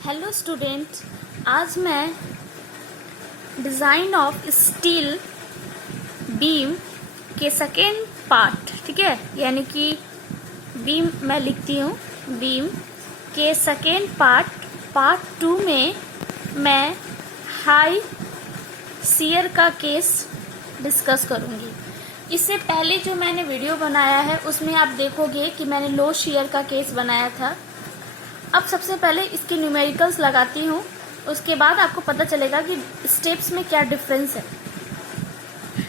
Hello student, आज मैं design of steel beam के सेकेंड पार्ट, ठीक है, यानी कि बीम मैं लिखती हूँ, बीम के सेकेंड पार्ट 2 में मैं हाई शियर का केस डिस्कस करूँगी। इससे पहले जो मैंने वीडियो बनाया है उसमें आप देखोगे कि मैंने लो शियर का केस बनाया था। अब सबसे पहले इसके न्यूमेरिकल्स लगाती हूँ, उसके बाद आपको पता चलेगा कि स्टेप्स में क्या डिफरेंस है।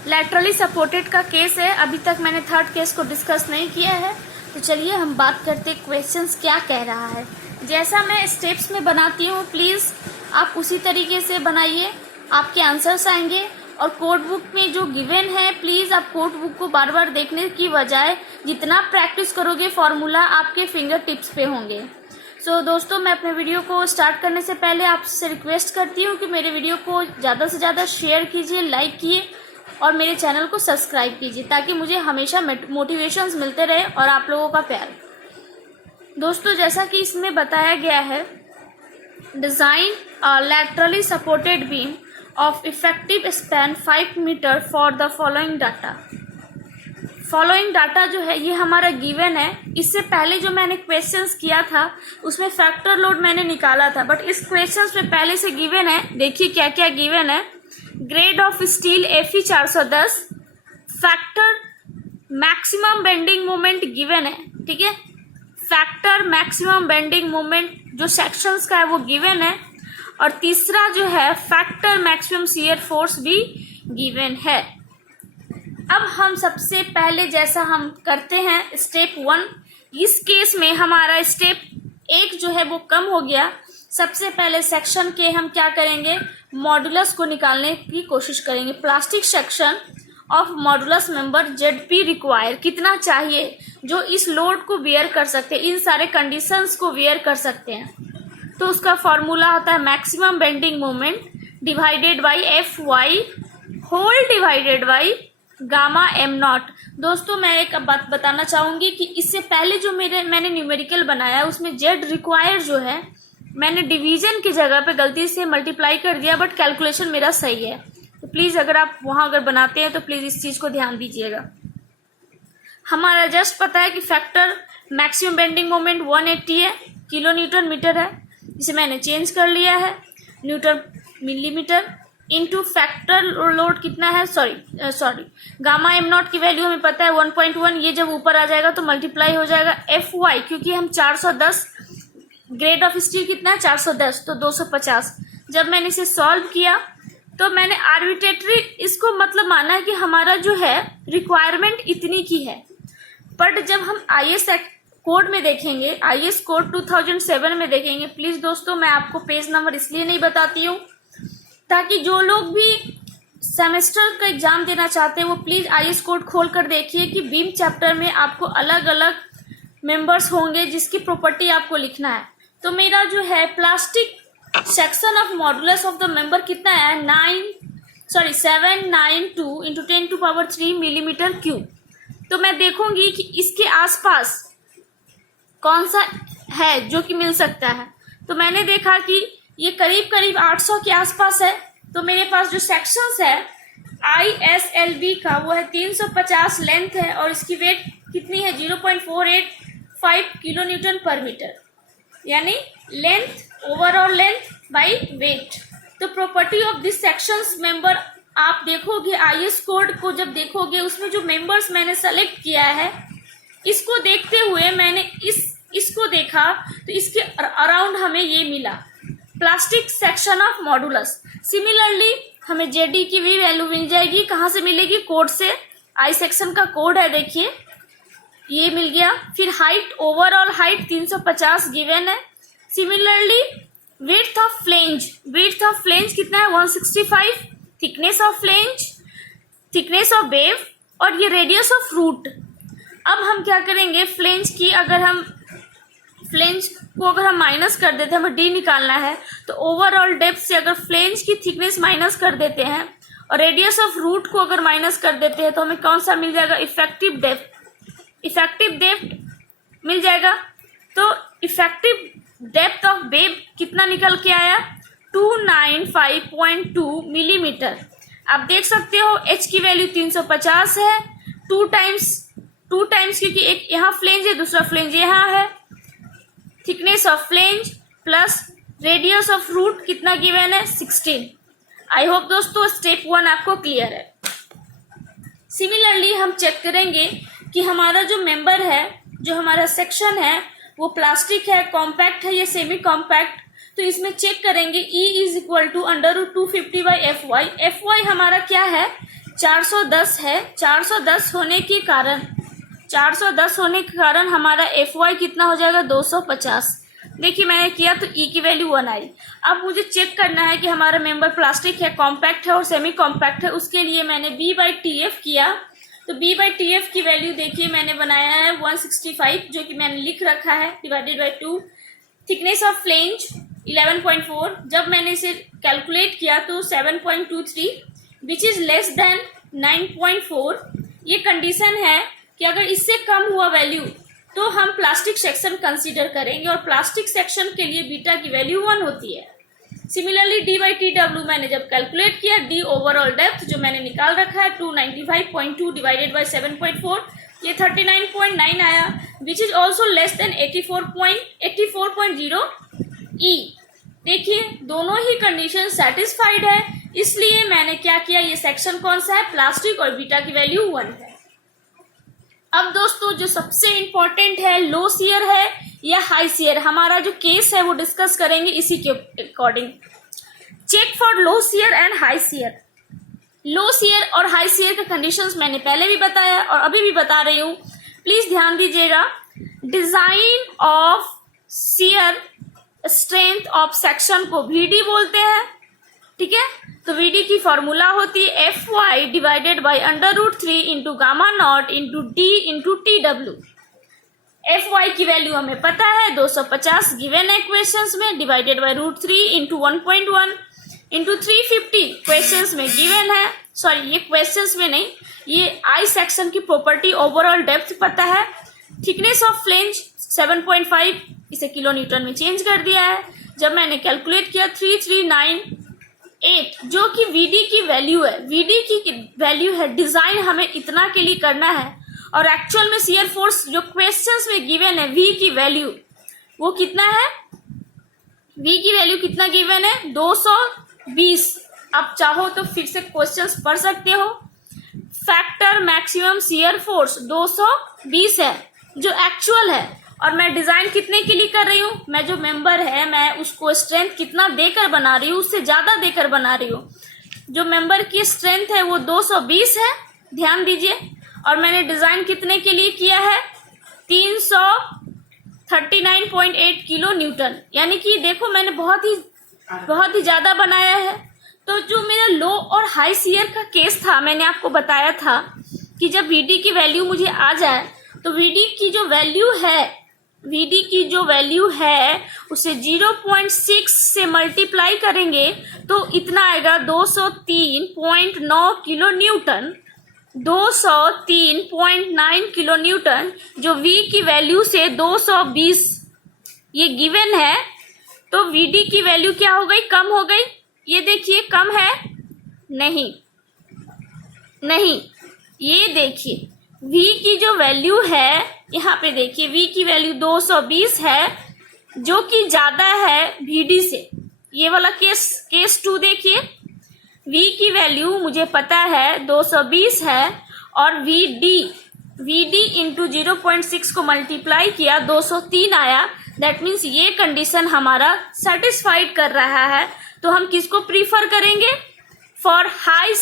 लैटरली सपोर्टेड का केस है, अभी तक मैंने थर्ड केस को डिस्कस नहीं किया है, तो चलिए हम बात करते क्वेश्चंस क्या कह रहा है। जैसा मैं स्टेप्स में बनाती हूँ प्लीज़ आप उसी तरीके से बनाइए, आपके आंसर्स आएंगे। और कोड बुक में जो गिवन है प्लीज़ आप कोड बुक को बार बार देखने की बजाय जितना प्रैक्टिस करोगे फॉर्मूला आपके फिंगर टिप्स पे होंगे। दोस्तों, मैं अपने वीडियो को स्टार्ट करने से पहले आपसे रिक्वेस्ट करती हूँ कि मेरे वीडियो को ज़्यादा से ज़्यादा शेयर कीजिए, लाइक कीजिए और मेरे चैनल को सब्सक्राइब कीजिए ताकि मुझे हमेशा मोटिवेशंस मिलते रहे और आप लोगों का प्यार। दोस्तों, जैसा कि इसमें बताया गया है, design laterally supported beam of effective span 5 metre for the following data. Following data जो है ये हमारा गिवन है। इससे पहले जो मैंने क्वेश्चंस किया था उसमें फैक्टर लोड मैंने निकाला था, बट इस क्वेश्चंस में पहले से गिवन है। देखिए क्या क्या गिवन है। Grade of steel Fe 410, factor maximum bending moment given है, ठीक है। फैक्टर मैक्सिमम बेंडिंग मोमेंट जो सेक्शंस का है वो गिवन है। और तीसरा जो है फैक्टर मैक्सिमम शियर फोर्स भी गिवन है। अब हम सबसे पहले जैसा हम करते हैं स्टेप 1, इस केस में हमारा स्टेप 1 जो है वो कम हो गया। सबसे पहले सेक्शन के हम क्या करेंगे, मॉडुलस को निकालने की कोशिश करेंगे। Plastic section of modulus member ZP require कितना चाहिए जो इस लोड को बियर कर सकते हैं, इन सारे कंडीशंस को बियर कर सकते हैं। तो उसका फॉर्मूला होता है maximum bending moment divided by Fy whole divided by gamma m0। दोस्तों, मैं एक बात बताना चाहूंगी कि इससे पहले जो मैंने न्यूमेरिकल बनाया उसमें Z रिक्वायर जो है मैंने डिवीजन की जगह पे गलती से मल्टीप्लाई कर दिया, बट कैलकुलेशन मेरा सही है। तो प्लीज़ अगर आप वहाँ अगर बनाते हैं तो प्लीज़ इस चीज़ को ध्यान दीजिएगा। हमारा जस्ट पता है कि फैक्टर मैक्सिमम बेंडिंग मोमेंट 180 है, किलो न्यूटन मीटर है, इसे मैंने चेंज कर लिया है Newton millimetre into factor load कितना है, सॉरी गामा m0 की वैल्यू हमें पता है 1.1। ये जब ऊपर आ जाएगा तो मल्टीप्लाई हो जाएगा Fy, क्योंकि हम 410 ग्रेड ऑफ स्टील कितना है 410, तो 250। जब मैंने इसे सॉल्व किया तो मैंने आर्बिट्रेटरी इसको मतलब माना है कि हमारा जो है रिक्वायरमेंट इतनी की है। बट जब हम IS कोड में देखेंगे, IS कोड 2007 में देखेंगे, प्लीज दोस्तों मैं आपको पेज नंबर इसलिए नहीं बताती हूँ ताकि जो लोग भी सेमेस्टर का एग्जाम देना चाहते हैं वो प्लीज IS कोड खोल कर देखिए कि बीम चैप्टर में आपको अलग अलग मेंबर्स होंगे जिसकी प्रॉपर्टी आपको लिखना है। तो मेरा जो है plastic section of modulus of the member कितना है 792 इंटू 10⁻³ मिलीमीटर क्यूब। तो मैं देखूंगी कि इसके आसपास कौन सा है जो कि मिल सकता है। तो मैंने देखा कि ये करीब करीब 800 के आसपास है। तो मेरे पास जो सेक्शंस है ISLB का वो है 350 लेंथ है और इसकी वेट कितनी है 0.485 किलो न्यूटन पर मीटर, यानी length overall length by weight. तो property of this sections member आप देखोगे IS कोड को, जब देखोगे उसमें जो मेंबर्स मैंने सेलेक्ट किया है इसको देखते हुए मैंने इसको देखा तो इसके अराउंड हमें ये मिला plastic section of modulus. Similarly हमें जेडी की भी वैल्यू मिल जाएगी। कहाँ से मिलेगी, कोड से। आई सेक्शन का कोड है, देखिए ये मिल गया। फिर हाइट, ओवरऑल हाइट 350 गिवन है। सिमिलरली विड्थ ऑफ फ्लेंज कितना है 165, thickness of flange, thickness of wave और ये रेडियस ऑफ रूट। अब हम क्या करेंगे, फ्लेंज को अगर हम माइनस कर देते हैं, हमें डी निकालना है, तो ओवरऑल डेप्थ से अगर फ्लेंज की थिकनेस माइनस कर देते हैं और रेडियस ऑफ रूट को अगर माइनस कर देते हैं तो हमें कौन सा मिल जाएगा, इफेक्टिव डेप्थ मिल जाएगा। तो इफेक्टिव डेप्थ ऑफ वेब कितना निकल के आया, 295.2 मिलीमीटर। आप देख सकते हो एच की वैल्यू 350 है, टू टाइम्स क्योंकि एक यहाँ फ्लेंज है, दूसरा फ्लेंज यहाँ है। Thickness of flange plus radius of root कितना गिवन है, 16। आई होप दोस्तों स्टेप 1 आपको क्लियर है। सिमिलरली हम चेक करेंगे कि हमारा जो मेंबर है, जो हमारा सेक्शन है, वो प्लास्टिक है, कॉम्पैक्ट है या सेमी कॉम्पैक्ट। तो इसमें चेक करेंगे E is equal to √250 by FY। FY हमारा क्या है, 410 है। 410 होने के कारण हमारा FY कितना हो जाएगा, 250। देखिए मैंने किया तो E की वैल्यू 1 आई। अब मुझे चेक करना है कि हमारा मेंबर प्लास्टिक है, कॉम्पैक्ट है और सेमी कॉम्पैक्ट है। उसके लिए मैंने B/TF किया। तो B/TF की वैल्यू देखिए मैंने बनाया है 165, जो कि मैंने लिख रखा है, divided by 2। Thickness of flange 11.4। जब मैंने इसे कैलकुलेट किया तो 7.23 विच इज लेस देन 9.4। ये कंडीशन है कि अगर इससे कम हुआ वैल्यू तो हम प्लास्टिक सेक्शन कंसीडर करेंगे, और प्लास्टिक सेक्शन के लिए बीटा की वैल्यू 1 होती है। सिमिलरली D/TW मैंने जब कैलकुलेट किया, D ओवरऑल डेप्थ जो मैंने निकाल रखा है 295.2 डिवाइडेड बाई 7.4, ये 39.9 आया, which is also less than 84.0 E। देखिए दोनों ही कंडीशन सेटिस्फाइड है, इसलिए मैंने क्या किया, ये सेक्शन कौन सा है, प्लास्टिक, और बीटा की वैल्यू 1 है। अब दोस्तों जो सबसे इंपॉर्टेंट है, लो शियर है या हाई शियर, हमारा जो केस है वो डिस्कस करेंगे इसी के according. Check for low shear and high shear. Low shear और हाई शियर का कंडीशंस मैंने पहले भी बताया और अभी भी बता रही हूँ, प्लीज ध्यान दीजिएगा। Design of shear strength of section को VD बोलते हैं, ठीक है। तो VD की फॉर्मूला होती है FY divided by √3 into gamma not into D into TW। FY की वैल्यू हमें पता है 250 गिवन है क्वेश्चंस में, divided by √3 into 1.1 into 350 questions में गिवन है। सॉरी ये क्वेश्चंस में नहीं, ये I सेक्शन की प्रॉपर्टी ओवरऑल डेप्थ पता है। थिकनेस ऑफ फ्लेंज 7.5, इसे किलो न्यूटन में चेंज कर दिया है। जब मैंने कैलकुलेट किया 3398, जो कि VD की वैल्यू है, VD की वैल्यू है, डिजाइन हमें इतना के लिए करना है, और एक्चुअल में शियर फोर्स जो क्वेश्चंस में गिवन है V की वैल्यू वो कितना है, V की वैल्यू कितना गिवन है, 220। आप चाहो तो फिर से क्वेश्चंस पढ़ सकते हो। फैक्टर मैक्सिमम शियर फोर्स 220 है जो एक्चुअल है, और मैं डिजाइन कितने के लिए कर रही हूँ, मैं जो मेंबर है मैं उसको स्ट्रेंथ कितना देकर बना रही हूँ, उससे ज्यादा देकर बना रही हूँ। जो मेंबर की स्ट्रेंथ है वो 220 है, ध्यान दीजिए। और मैंने डिजाइन कितने के लिए किया है, 339.8 किलो न्यूटन, यानी कि देखो मैंने बहुत ही ज्यादा बनाया है। तो जो मेरा लो और हाई शियर का केस था, मैंने आपको बताया था कि जब VD की वैल्यू मुझे आ जाए तो VD की जो वैल्यू है उसे 0.6 से मल्टीप्लाई करेंगे तो इतना आएगा 203.9 किलो न्यूटन, 203.9 किलो न्यूटन, जो V की वैल्यू से 220 ये गिवन है। तो VD की वैल्यू क्या हो गई, कम हो गई। ये देखिए कम है, नहीं, ये देखिए V की जो वैल्यू है, यहाँ पे देखिए V की वैल्यू 220 है, जो कि ज्यादा है VD से। ये वाला केस 2 देखिए, V की वैल्यू मुझे पता है 220 है, और VD इंटू 0.6 को मल्टीप्लाई किया 203 आया। दैट मीन्स ये कंडीशन हमारा सेटिस्फाइड कर रहा है। तो हम किसको प्रीफर करेंगे, फॉर हाई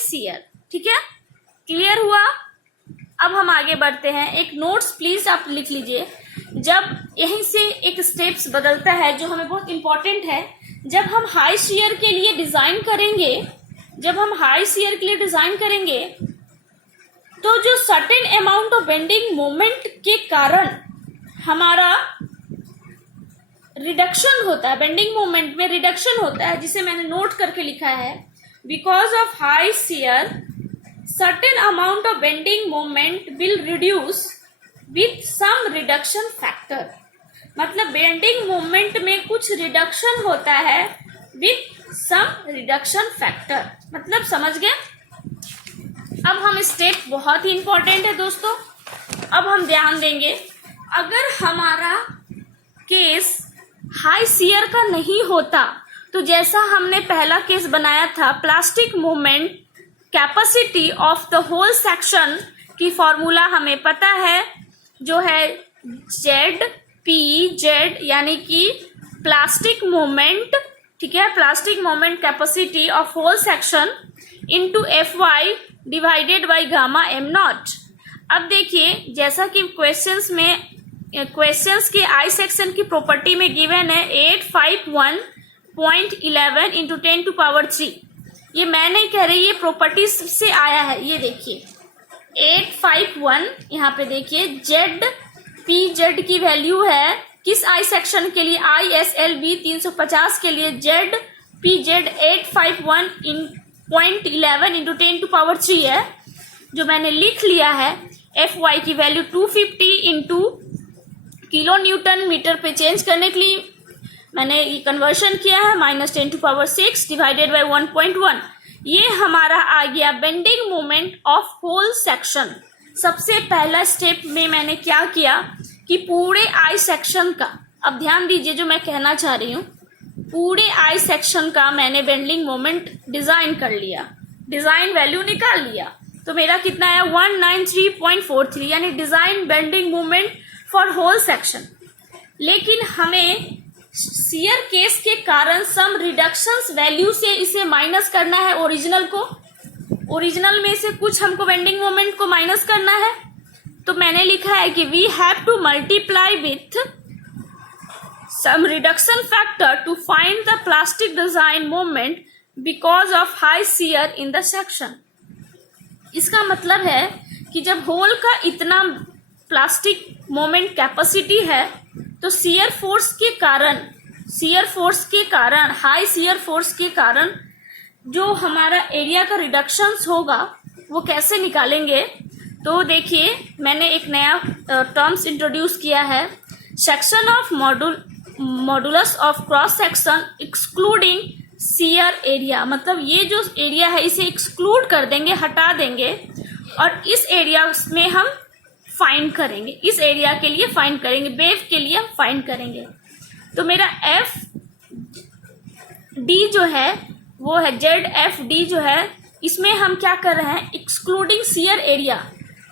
शियर, ठीक है। क्लियर हुआ। अब हम आगे बढ़ते हैं। एक नोट्स प्लीज आप लिख लीजिए। जब यहीं से एक स्टेप्स बदलता है जो हमें बहुत इंपॉर्टेंट है, जब हम हाई शियर के लिए डिजाइन करेंगे, तो जो certain amount of bending moment के कारण हमारा रिडक्शन होता है, बेंडिंग मोमेंट में रिडक्शन होता है, जिसे मैंने नोट करके लिखा है, because of high shear certain amount of bending moment will reduce with some reduction factor। मतलब बेंडिंग मोमेंट में कुछ रिडक्शन होता है विथ सम रिडक्शन फैक्टर, मतलब समझ गए। अब हम स्टेप बहुत ही इंपॉर्टेंट है दोस्तों, अब हम ध्यान देंगे। अगर हमारा केस हाई शियर का नहीं होता तो जैसा हमने पहला केस बनाया था, plastic movement capacity of the whole section की फॉर्मूला हमें पता है, जो है जेड पी जेड, यानी कि प्लास्टिक मूवमेंट, ठीक है, plastic movement capacity of whole section into F Y divided by gamma M naught. अब देखिए, जैसा कि क्वेश्चंस के आई सेक्शन की प्रॉपर्टी में गिवन है 851.11 इंटू 10⁻3। ये मैं नहीं कह रही, ये प्रॉपर्टी से आया है। ये देखिए 851, यहाँ पे देखिए जेड पी जेड की वैल्यू है किस आई सेक्शन के लिए, आई एस एल बी 350 के लिए जेड पी जेड 851.11 इंटू 10⁻3 है, जो मैंने लिख लिया है। एफ वाई की value 250 into kilo newton metre पे चेंज करने के लिए मैंने ये कन्वर्शन किया है, -10⁻6 डिवाइडेड बाई 1.1। ये हमारा आ गया bending moment of whole section. सबसे पहला स्टेप में मैंने क्या किया कि पूरे आई सेक्शन का, अब ध्यान दीजिए जो मैं कहना चाह रही हूँ, पूरे आई सेक्शन का मैंने बेंडिंग मोमेंट डिजाइन कर लिया, डिजाइन वैल्यू निकाल लिया। तो मेरा कितना है 193.43, यानी design bending moment for whole section. लेकिन हमें शियर केस के कारण सम रिडक्शंस वैल्यू से इसे माइनस करना है, ओरिजिनल को, ओरिजिनल में से कुछ हमको बेंडिंग मोमेंट को माइनस करना है। तो मैंने लिखा है कि we have to multiply with some reduction factor to find the plastic design moment because of high shear in the section. इसका मतलब है कि जब होल का इतना प्लास्टिक मोमेंट कैपेसिटी है तो शियर फोर्स के कारण, हाई शियर फोर्स के कारण जो हमारा एरिया का रिडक्शंस होगा वो कैसे निकालेंगे। तो देखिए मैंने एक नया टर्म्स इंट्रोड्यूस किया है, section of modulus of cross section excluding shear area. मतलब ये जो एरिया है इसे एक्सक्लूड कर देंगे, हटा देंगे, और इस एरिया में हम फाइंड करेंगे, इस एरिया के लिए फाइंड करेंगे, वेव के लिए फाइंड करेंगे। तो मेरा एफ डी जो है वो है जेड एफ डी जो है, इसमें हम क्या कर रहे हैं, एक्सक्लूडिंग शियर एरिया।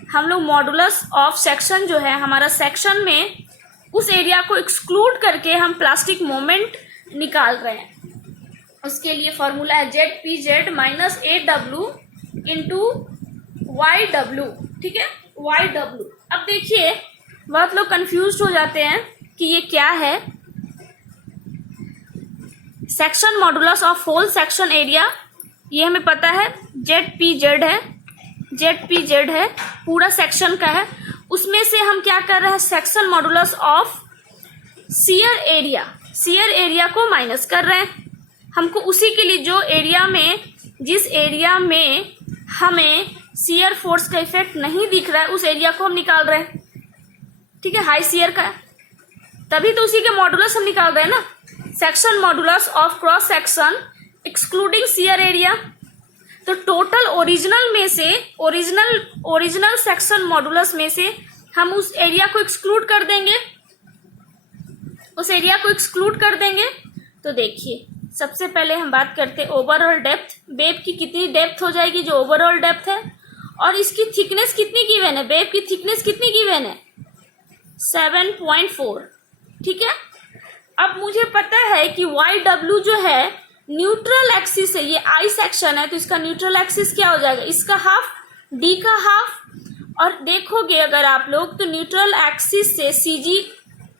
हम लोग मॉडुलस ऑफ सेक्शन जो है हमारा सेक्शन में, उस एरिया को एक्सक्लूड करके हम प्लास्टिक मोमेंट निकाल रहे हैं। उसके लिए फॉर्मूला है Z P Z minus A W into Y W, ठीक है, वाई डब्ल्यू। अब देखिए बहुत लोग कंफ्यूज हो जाते हैं कि ये क्या है। Section modulus of whole section area, ये हमें पता है जेड पी जेड है, जेड पी जेड है, पूरा सेक्शन का है। उसमें से हम क्या कर रहे हैं, section modulus of shear area, shear area को माइनस कर रहे हैं। हमको उसी के लिए जो एरिया में, जिस एरिया में हमें शियर फोर्स का इफेक्ट नहीं दिख रहा है उस एरिया को हम निकाल रहे हैं, ठीक है, हाई शियर का, तभी तो उसी के मॉडुलस हम निकाल रहे हैं ना। Section modulus of cross section excluding shear area. तो टोटल ओरिजिनल में से, ओरिजिनल सेक्शन मॉडुलस में से हम उस एरिया को एक्सक्लूड कर देंगे, उस एरिया को एक्सक्लूड कर देंगे। तो देखिए सबसे पहले हम बात करते हैं ओवरऑल डेप्थ। वेव की कितनी डेप्थ हो जाएगी, जो ओवरऑल डेप्थ है, और इसकी थिकनेस कितनी गिवन है, वेव की थिकनेस कितनी गिवन है 7.4, ठीक है। अब मुझे पता है कि वाई डब्ल्यू जो है न्यूट्रल एक्सिस है, ये आई सेक्शन है तो इसका न्यूट्रल एक्सिस क्या हो जाएगा, इसका हाफ, डी का हाफ। और देखोगे अगर आप लोग तो न्यूट्रल एक्सिस से सी जी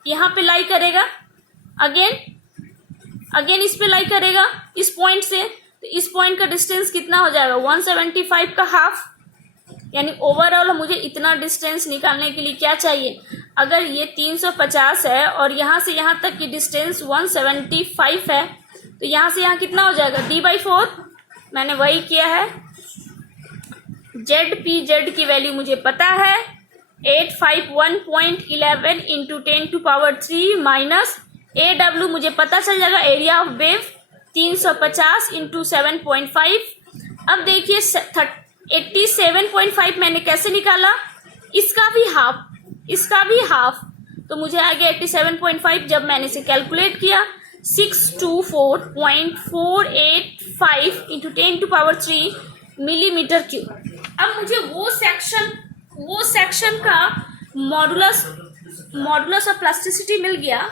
यहाँ पे लाई करेगा, अगेन इस पे लाई करेगा इस पॉइंट से, तो इस पॉइंट का डिस्टेंस कितना हो जाएगा 175 का हाफ। यानी ओवरऑल मुझे इतना डिस्टेंस निकालने के लिए क्या चाहिए, अगर ये 350 है और यहाँ से यहाँ तक की डिस्टेंस 175 है तो यहाँ से यहाँ कितना हो जाएगा d/4। मैंने वही किया है, जेड पी जेड की वैल्यू मुझे पता है 851.11 इंटू 10⁻³ माइनस AW, मुझे पता चल जाएगा एरिया ऑफ वेव 350 इंटू 7.5। अब देखिए 87.5 मैंने कैसे निकाला, इसका भी हाफ, तो मुझे आ गया 87.5। जब मैंने इसे कैलकुलेट किया 624.485 इंटू 10⁻³ मिलीमीटर क्यूब। अब मुझे वो सेक्शन का मॉडुलस ऑफ प्लास्टिसिटी मिल गया,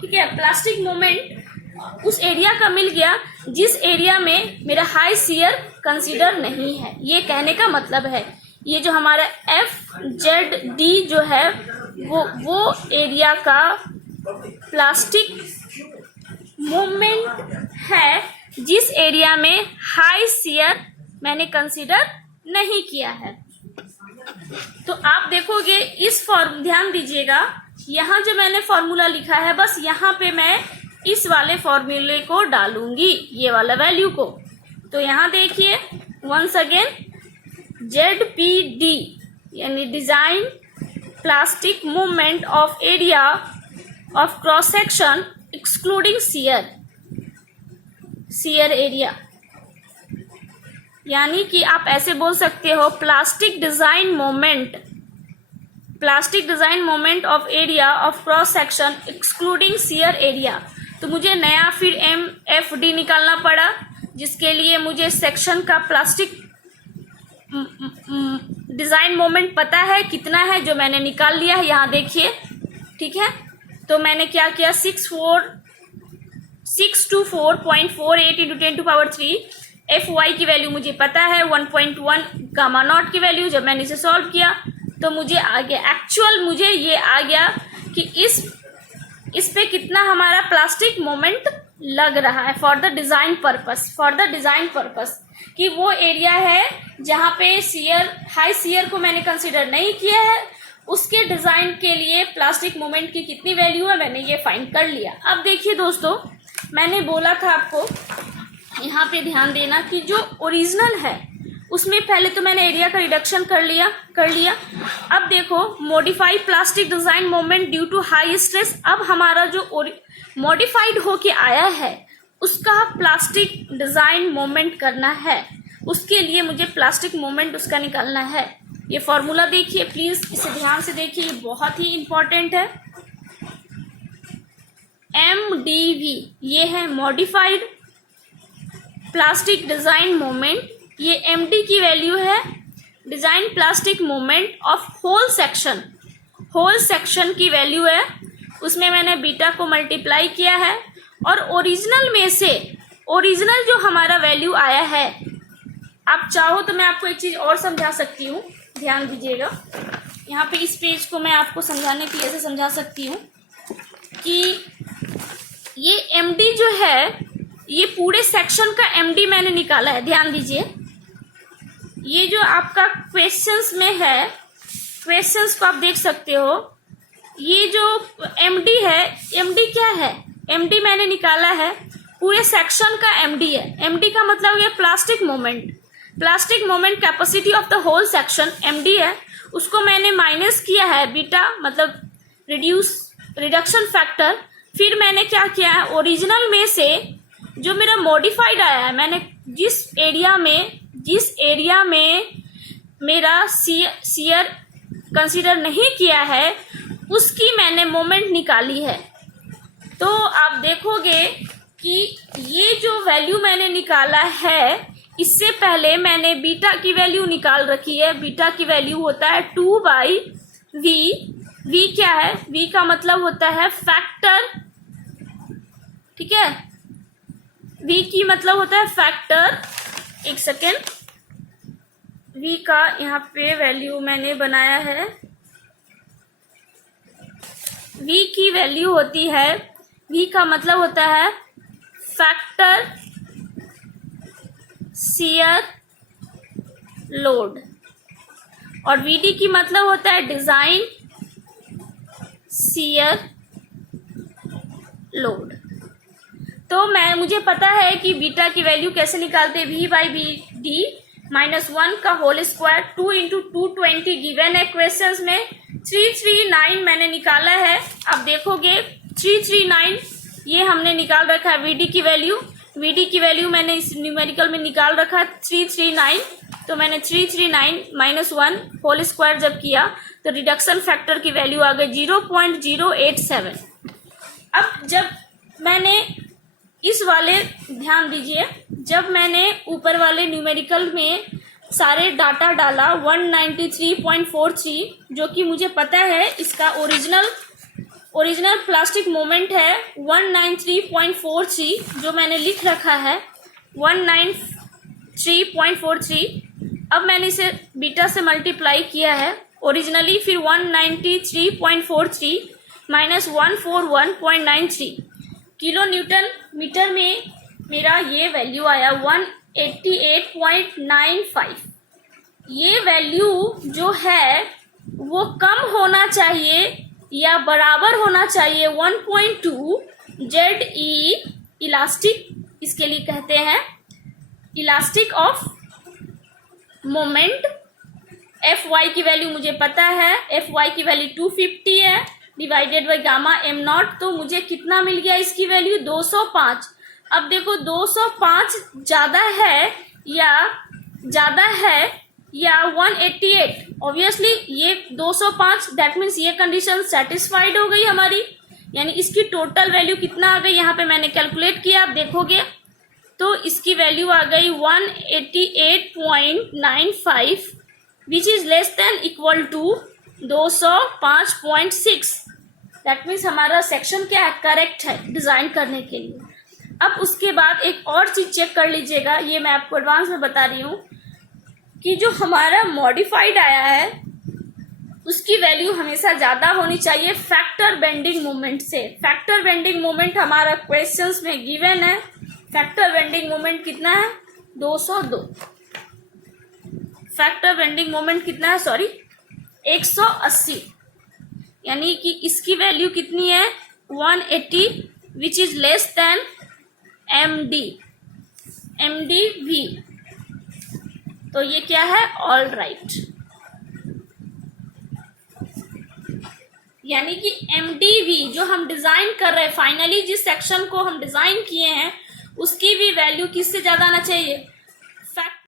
ठीक है, प्लास्टिक मोमेंट उस एरिया का मिल गया जिस एरिया में मेरा हाई शियर कंसीडर नहीं है। ये कहने का मतलब है ये जो हमारा FZD जो है वो एरिया का प्लास्टिक मोमेंट है जिस एरिया में हाई शियर मैंने कंसीडर नहीं किया है। तो आप देखोगे ध्यान दीजिएगा, यहाँ जो मैंने फॉर्मूला लिखा है बस यहाँ पे मैं इस वाले फॉर्मूले को डालूंगी, ये वाला वैल्यू को। तो यहाँ देखिए वंस अगेन ZPD यानी design plastic movement of area of cross section excluding shear area, यानी कि आप ऐसे बोल सकते हो plastic design moment of area of cross section excluding shear area. तो मुझे नया फिर MFD निकालना पड़ा, जिसके लिए मुझे सेक्शन का प्लास्टिक डिजाइन मोमेंट पता है कितना है, जो मैंने निकाल लिया है यहाँ देखिए, ठीक है। तो मैंने क्या किया 624.48 इंटू 10⁻³ FY की वैल्यू मुझे पता है 1.1 गामा नॉट की वैल्यू। जब मैंने इसे सॉल्व किया तो मुझे आ गया एक्चुअल, मुझे ये आ गया कि इस पे कितना हमारा प्लास्टिक मोमेंट लग रहा है फॉर द डिजाइन पर्पस, कि वो एरिया है जहाँ पे हाई शियर को मैंने कंसीडर नहीं किया है, उसके डिजाइन के लिए प्लास्टिक मोमेंट की कितनी वैल्यू है मैंने ये फाइंड कर लिया। अब देखिए दोस्तों, मैंने बोला था आपको यहाँ पे ध्यान देना कि जो ओरिजिनल है उसमें पहले तो मैंने एरिया का रिडक्शन कर लिया। अब देखो modified plastic design moment due to high stress, अब हमारा जो मॉडिफाइड होके आया है उसका प्लास्टिक डिजाइन मोमेंट करना है, उसके लिए मुझे प्लास्टिक मोमेंट उसका निकालना है। ये फॉर्मूला देखिए प्लीज, इसे ध्यान से देखिए, ये बहुत ही इंपॉर्टेंट है। MDV ये है मॉडिफाइड प्लास्टिक डिजाइन मोमेंट, ये MD की वैल्यू है design plastic moment of whole section की वैल्यू है, उसमें मैंने बीटा को मल्टीप्लाई किया है। और ओरिजिनल जो हमारा वैल्यू आया है, आप चाहो तो मैं आपको एक चीज और समझा सकती हूँ, ध्यान दीजिएगा। यहाँ पे इस पेज को मैं आपको समझाने के लिए ऐसे समझा सकती हूँ कि ये MD जो है, ये पूरे सेक्शन का MD मैंने निकाला है। ध्यान दीजिए, ये जो आपका क्वेश्चंस में है, क्वेश्चंस को आप देख सकते हो, ये जो MD है, MD क्या है, MD मैंने निकाला है पूरे सेक्शन का MD है। MD का मतलब ये plastic moment capacity of the whole section MD है, उसको मैंने माइनस किया है बीटा, मतलब रिडक्शन फैक्टर। फिर मैंने क्या किया है, ओरिजिनल में से जो मेरा मॉडिफाइड आया है, मैंने जिस एरिया में मेरा शियर कंसीडर नहीं किया है उसकी मैंने मोमेंट निकाली है। तो आप देखोगे कि ये जो वैल्यू मैंने निकाला है, इससे पहले मैंने बीटा की वैल्यू निकाल रखी है। बीटा की वैल्यू होता है 2/V। V क्या है, V का मतलब होता है फैक्टर, ठीक है, V की मतलब होता है फैक्टर। एक सेकेंड, V का यहाँ पे वैल्यू मैंने बनाया है, V की वैल्यू होती है, V का मतलब होता है फैक्टर शियर लोड, और VD की मतलब होता है डिजाइन शियर लोड। तो मुझे पता है कि बीटा की वैल्यू कैसे निकालते हैं, V/BD -1 का होल स्क्वायर 2 इंटू 220 गिवन है क्वेश्चंस में। 339 मैंने निकाला है। अब देखोगे 339 ये हमने निकाल रखा है वीडी की वैल्यू मैंने इस न्यूमेरिकल में निकाल रखा है 339। तो मैंने 339 -1 होल स्क्वायर जब किया तो रिडक्शन फैक्टर की वैल्यू आ गई 0.087। अब जब मैंने इस वाले ध्यान दीजिए, जब मैंने ऊपर वाले न्यूमेरिकल में सारे डाटा डाला 193.43 जो कि मुझे पता है इसका ओरिजिनल प्लास्टिक मोमेंट है 193.43 जो मैंने लिख रखा है 193.43। अब मैंने इसे बीटा से मल्टीप्लाई किया है ओरिजिनली, फिर 193.43 माइनस 141.93 किलो न्यूटन मीटर में मेरा ये वैल्यू आया 188.95। ये वैल्यू जो है वो कम होना चाहिए या बराबर होना चाहिए 1.2 ZE इलास्टिक, इसके लिए कहते हैं इलास्टिक ऑफ मोमेंट। Fy की वैल्यू मुझे पता है, Fy की वैल्यू 250 है divided by gamma m not. तो मुझे कितना मिल गया इसकी वैल्यू 205। अब देखो 205 ज्यादा है या 188। ऑब्वियसली ये 205 दैट मीन्स ये कंडीशन सेटिस्फाइड हो गई हमारी, यानी इसकी टोटल वैल्यू कितना आ गई यहाँ पे मैंने कैलकुलेट किया। आप देखोगे तो इसकी वैल्यू आ गई 188.95 which is less than equal to 205.6। That means हमारा सेक्शन क्या है, करेक्ट है डिजाइन करने के लिए। अब उसके बाद एक और चीज चेक कर लीजिएगा, ये मैं आपको एडवांस में बता रही हूँ कि जो हमारा मॉडिफाइड आया है उसकी वैल्यू हमेशा ज्यादा होनी चाहिए फैक्टर बेंडिंग मोमेंट से। फैक्टर बेंडिंग मोमेंट हमारा क्वेश्चंस में गिवन है। फैक्टर बेंडिंग मोमेंट कितना है 202। फैक्टर बेंडिंग मोमेंट कितना है 180, यानी कि इसकी वैल्यू कितनी है 180 विच इज लेस देन MDV। तो ये क्या है ऑल राइट, यानी कि MDV जो हम डिजाइन कर रहे हैं फाइनली जिस सेक्शन को हम डिजाइन किए हैं उसकी भी वैल्यू किससे ज्यादा आना चाहिए